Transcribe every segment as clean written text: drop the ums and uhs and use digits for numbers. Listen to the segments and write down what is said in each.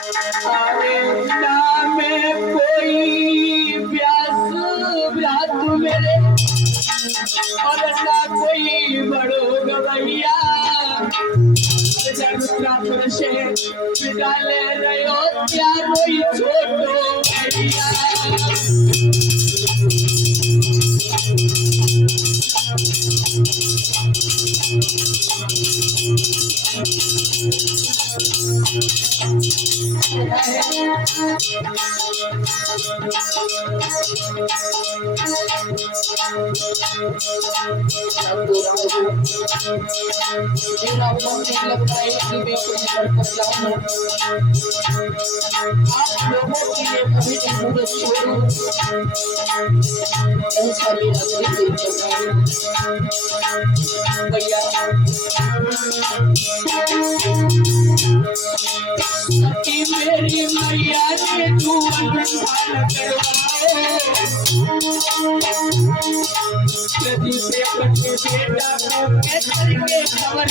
अरे ना में कोई प्यास भ्रात मेरे और ना कोई बड़ो गवैया जब से डाले रहो क्या कोई छोटो भैया मेरी मैया ने तू यदि से अपने बेटा को कैसे के खबर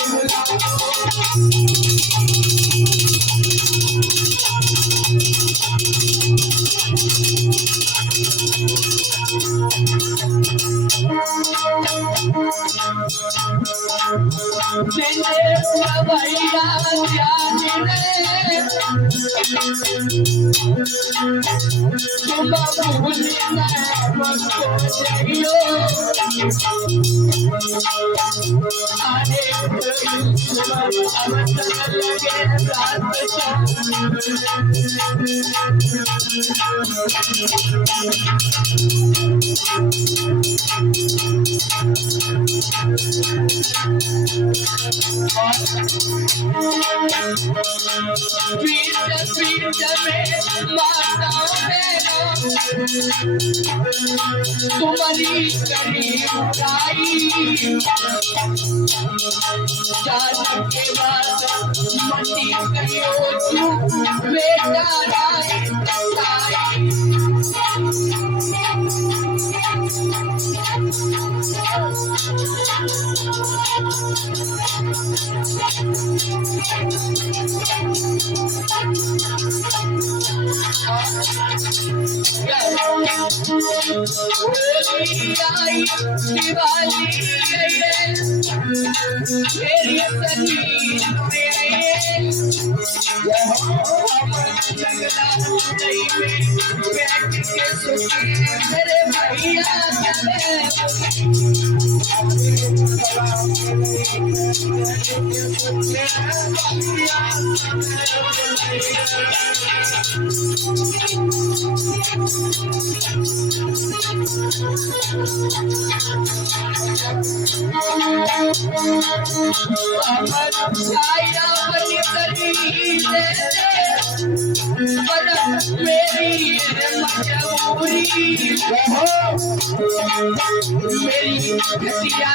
भैया तुम भूल तुम्हारी करी उड़ाई जान के बाद मटी कहियो तू बेटा आई दिवाली मेरी सनी मेरे भैया अमर छाया बनी करी मेरी मजबूरी मेरी घटिया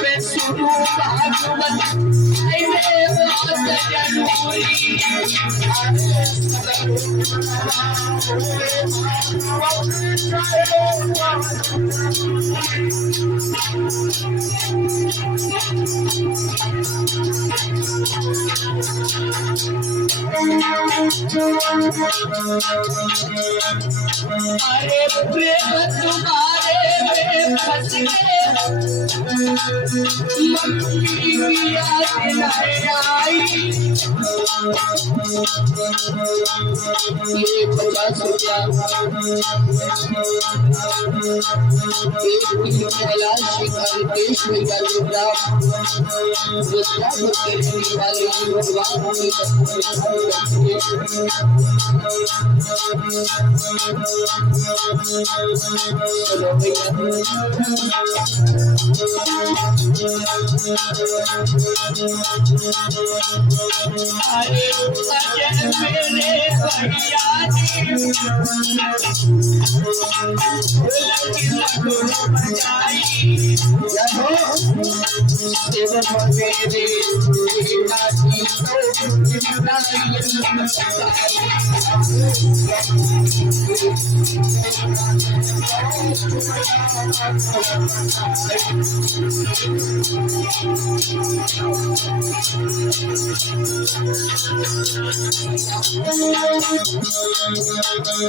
पे शुरू भागवत बहुत जरूरी अरे प्रेम तुम्हारे में फंस गए मम्मी की याद नहीं आई ये 50 रुपया एक कैलाश शिखर देश में वाले भगवान अरे सजन मेरे भैया जी मेरे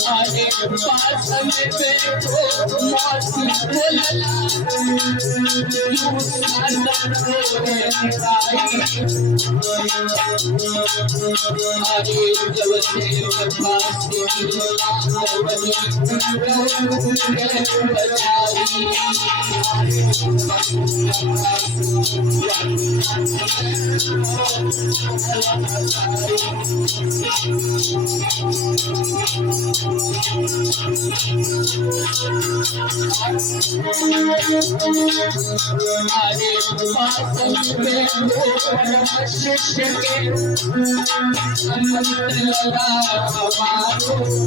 आगे पास में बैठो मौसी बोलला यू सानम रे आगे जब से पास मिला बनी बचाई आगे पास में शिष्य के लगा हमारो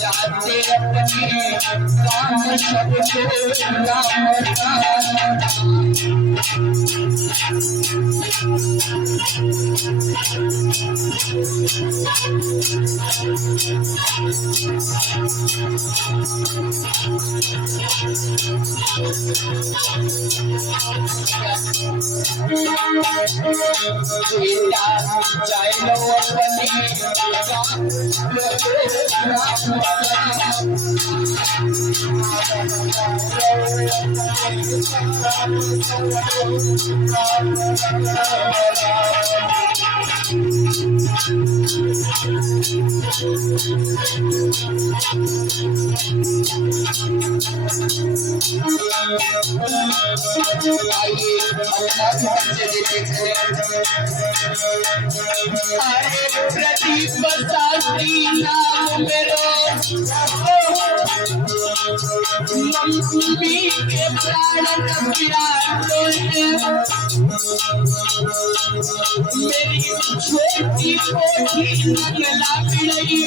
जाते अपने काम सबको प्रदीप शास्त्री नाम मेरो मम्मी के प्राण मेरी छोटी कोठी नगला बिड़ई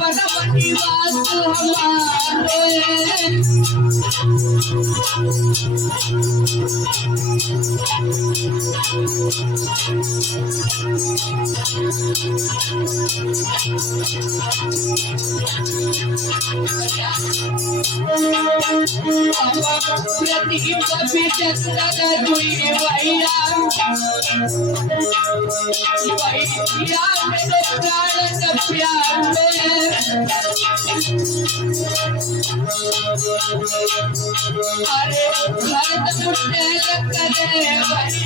बनवनी वास हमारे प्रदीप बिचंद्र दुई भैया भैया मेरे प्राण प्यारे अरे भरत मुझे करे